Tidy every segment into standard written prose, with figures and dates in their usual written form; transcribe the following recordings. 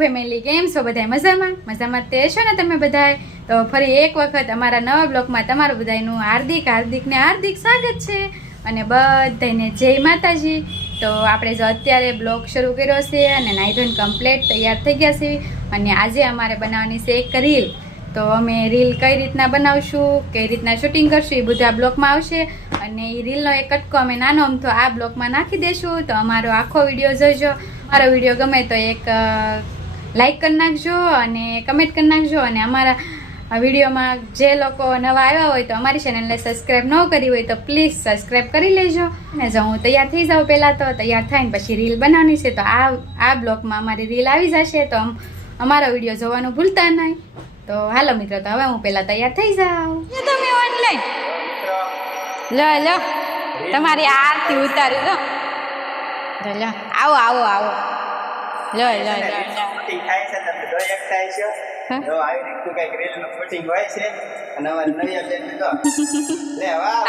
Family, કેમ છો બધા? મજામાં તે છો ને તમે બધાય? તો ફરી એક વખત અમારા નવા બ્લોગમાં તમારું બધાયનું હાર્દિક સ્વાગત છે. અને બધાને જય માતાજી. તો આપણે જો અત્યારે બ્લોગ શરૂ કર્યો છે અને નાઈ ધોઈને કમ્પ્લીટ તૈયાર થઈ ગયા છે. અને આજે અમારે બનાવવાની છે એક રીલ. તો અમે રીલ કઈ રીતના બનાવશું, કઈ રીતના શૂટિંગ કરશું, એ બધું આ બ્લોગમાં આવશે. અને એ રીલનો એક કટકો અમે નાનો અમથો આ બ્લોગમાં નાખી દઈશું. તો અમારો આખો વિડીયો જોજો. અમારો વિડીયો ગમે તો એક લાઈક કરી નાખજો અને કમેન્ટ કરી નાખજો. અને અમારા વિડીયોમાં જે લોકો નવા આવ્યા હોય તો અમારી ચેનલને સબસ્ક્રાઈબ ન કરી હોય તો પ્લીઝ સબસ્ક્રાઈબ કરી લેજો. અને જો હું તૈયાર થઈ જાઉં પહેલાં તો તૈયાર થઈને પછી રીલ બનાવવાની છે. તો આ બ્લોગમાં અમારી રીલ આવી જશે. તો અમારો વિડીયો જોવાનું ભૂલતા નહીં. તો હાલો મિત્રો, તો હવે હું પહેલાં તૈયાર થઈ જાઉં. તમે ઓનલાઈન લો તમારી આરતી ઉતારી લો. લો આવો લો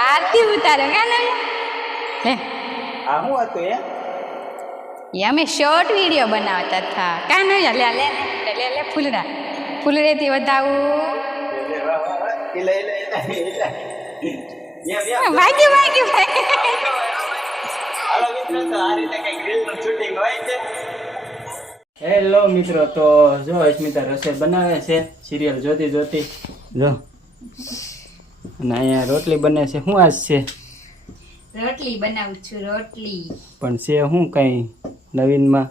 આરતી ઉતારે અમે શોર્ટ વિડીયો બનાવતા હતા. કાં નહીં લે ફૂલરેથી વધાવું ભાગી હેલો મિત્રો, તો જો અસ્મિતા રસોઈ બનાવે છે સિરિયલ જોતી જો. અને અહીંયા રોટલી બને છે. શું આજ છે? રોટલી બનાવું છું. રોટલી પણ છે શું કઈ નવીનમાં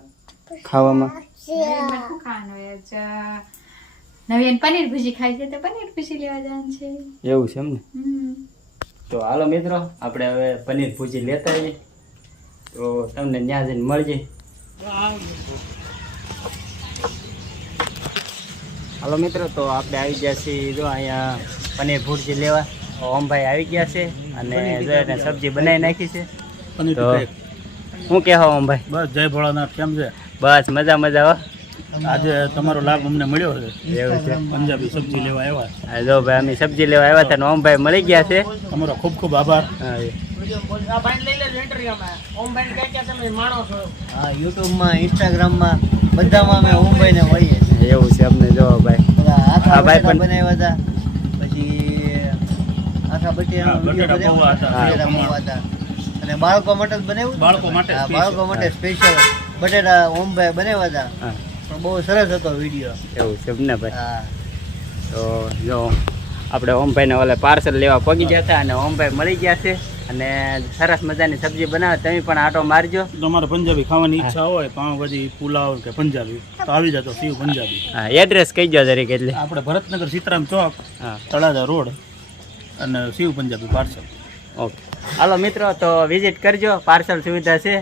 ખાવામાં? નવીન પનીર ભુજી ખાય છે તો પનીર ભુજી લેવા જવાનું છે. એવું છે એમ ને? તો હાલો મિત્રો, આપણે હવે પનીર ભુજી લેતા આવીએ. તો તમને ત્યાં જઈને મળજે. હાલો મિત્રો, તો આપણે આવી ગયા છીએ જો અહીંયા પનીર ભુજી લેવા. ઓમભાઈ આવી ગયા છે અને જો એને સબ્જી બનાવી નાખી છે. તો શું કહેવો ઓમભાઈ? બસ જય ભોળાનાથ, કેમ છે? બસ મજા હો. આજે તમારો લાભ અમને મળ્યો છે. એવું છે? પંજાબી સબ્જી લેવા આવ્યા. જો ભાઈ અમે સબ્જી લેવા આવ્યા હતા ને ઓમભાઈ મળી ગયા છે. તમારો ખૂબ ખૂબ આભાર. હા, યુટ્યુબમાં, ઇન્સ્ટાગ્રામમાં બધામાં અમે ઓમભાઈને હોઈએ. એવું છે અમને જો ભાઈ. આખા ભાઈ બટેટા પણ બનાવ્યા હતા, પછી આખા બટેટાનો વિડીયો બનાવ્યો હતા. અને બાળકો માટે જ બનાવ્યું. બાળકો માટે હા, બાળકો માટે સ્પેશિયલ બટેટા ઓમભાઈ બનાવ્યા હતા. પણ બહુ સરસ હતો વિડીયો. એવું છે ને ભાઈ. હા, તો જો આપણે ઓમભાઈને ઓલે પાર્સલ લેવા પગી ગયા હતા અને ઓમભાઈ મળી ગયા છે અને સરસ મજાની સબ્જી બનાવે. તમે પણ આટો મારજો. તમારે પંજાબી ખાવાની ઈચ્છા હોય, પાવભાજી, પુલાવ કે પંજાબી, તો આવી જતો શિવ પંજાબી. હા, એડ્રેસ કહી દો જરીક. એટલે આપણે ભરતનગર સીતારામ ચોક, હા, તળાજા રોડ અને શિવ પંજાબી પાર્સલ. ઓકે હાલો મિત્રો, તો વિઝિટ કરજો. પાર્સલ સુવિધા છે.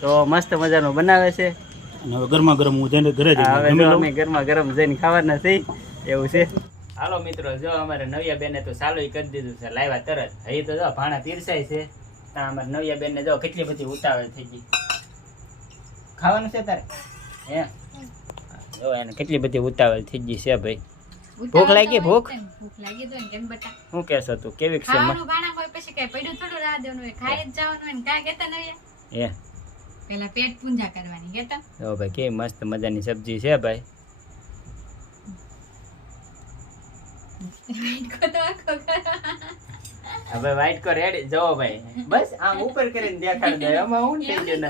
તો મસ્ત મજાનું બનાવે છે. અને હવે ગરમા ગરમ હું જઈને ઘરે હવે જઈને જો અમે ગરમા ગરમ જઈને ખાવાના છીએ. એવું છે. હાલો મિત્રો, જો અમારે નવિયા બેને તો ચાલુ કરી દીધું છે. લાવ્યા તરત. અહીં તો જો ભાણા પીરસાય છે. ત્યાં અમારે નવિયા બેન ને જો કેટલી બધી ઉતાવળ થઈ ગઈ. ખાવાનું છે તારે? હે જો એને કેટલી બધી ઉતાવળ થઈ ગઈ છે ભાઈ. ભૂખ લાગી? ભૂખ લાગી તો કેમ બટા? શું કહેશો તું? કેવી છે? ખાવાનું બાણા કોઈ પછી કઈ પડ્યું થોડું રાહ દેવાનું હોય. ખાઈ જ જવાનું હોય ને કાં કહેતા નહીં. હે પેલા પેટ પૂંજા કરવાની કહેતા. જો ભાઈ કેવી મસ્ત મજાની સબ્જી છે ભાઈ. હવે વાઈટ કો રેડી જો ભાઈ. બસ આમ ઉપર કરીને દેખાડ દે. આમાં હું થઈ ગયું ને.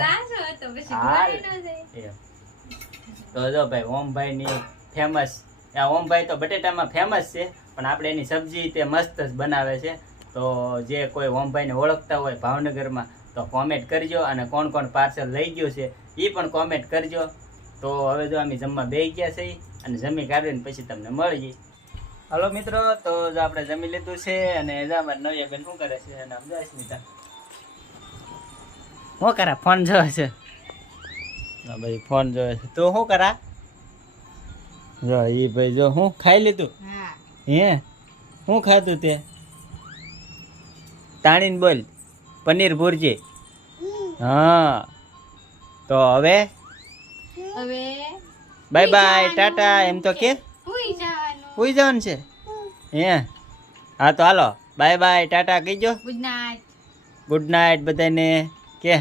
તો જો ભાઈ ઓમભાઈ ની ફેમસ. ઓમભાઈ તો બટેટામાં ફેમસ છે, પણ આપણે એની સબ્જી તે મસ્ત જ બનાવે છે. તો જે કોઈ ઓમભાઈને ઓળખતા હોય ભાવનગરમાં તો કોમેન્ટ કરજો. અને કોણ કોણ પાર્સલ લઈ ગયું છે એ પણ કોમેન્ટ કરજો. તો હવે જો અમે જમવા બેસી ગયા છે અને જમી કાઢીને પછી તમને મળીએ. હાલો મિત્રો, તો જો આપણે જમી લીધું છે અને અમારે નવિયા બેન શું કરે છે? નામ જો અસ્મિતા. શું કરા? ફોન જોવે છે. ભાઈ ફોન જોવે છે. તો શું કરા? જો એ ભાઈ જો હું ખાઈ લીધું. હે શું ખાધું તે? તાણીને બોલ. પનીર ભુરજી. હા, તો હવે બાય બાય, ટાટા એમ તો કે સુઈ જવાનું છે. હે હા, તો હાલો બાય બાય, ટાટા કહીજો. ગુડ નાઇટ બધાને કે.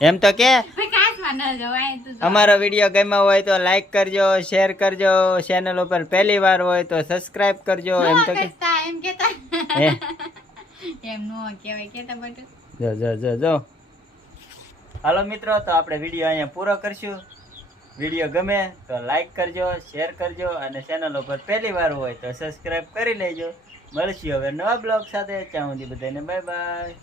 એમ તો કે કોમેન્ટમાં ન જવાય તું જો. અમારો વિડીયો ગમ્યો હોય તો લાઈક કરજો, શેર કરજો, ચેનલ ઉપર પહેલી વાર હોય તો સબસ્ક્રાઇબ કરજો. એમ તો કે કરતા એમ કેતા હે એમ નો કહેવાય કેતા બટુ. જો હાલો મિત્રો, તો આપણે વિડીયો અહીંયા પૂરો કરશું. વિડીયો ગમે તો લાઈક કરજો, શેર કરજો અને ચેનલ ઉપર પહેલી વાર હોય તો સબસ્ક્રાઇબ કરી લેજો. મળશું હવે નવા બ્લોગ સાથે. ત્યાં સુધી બધાને બાય બાય.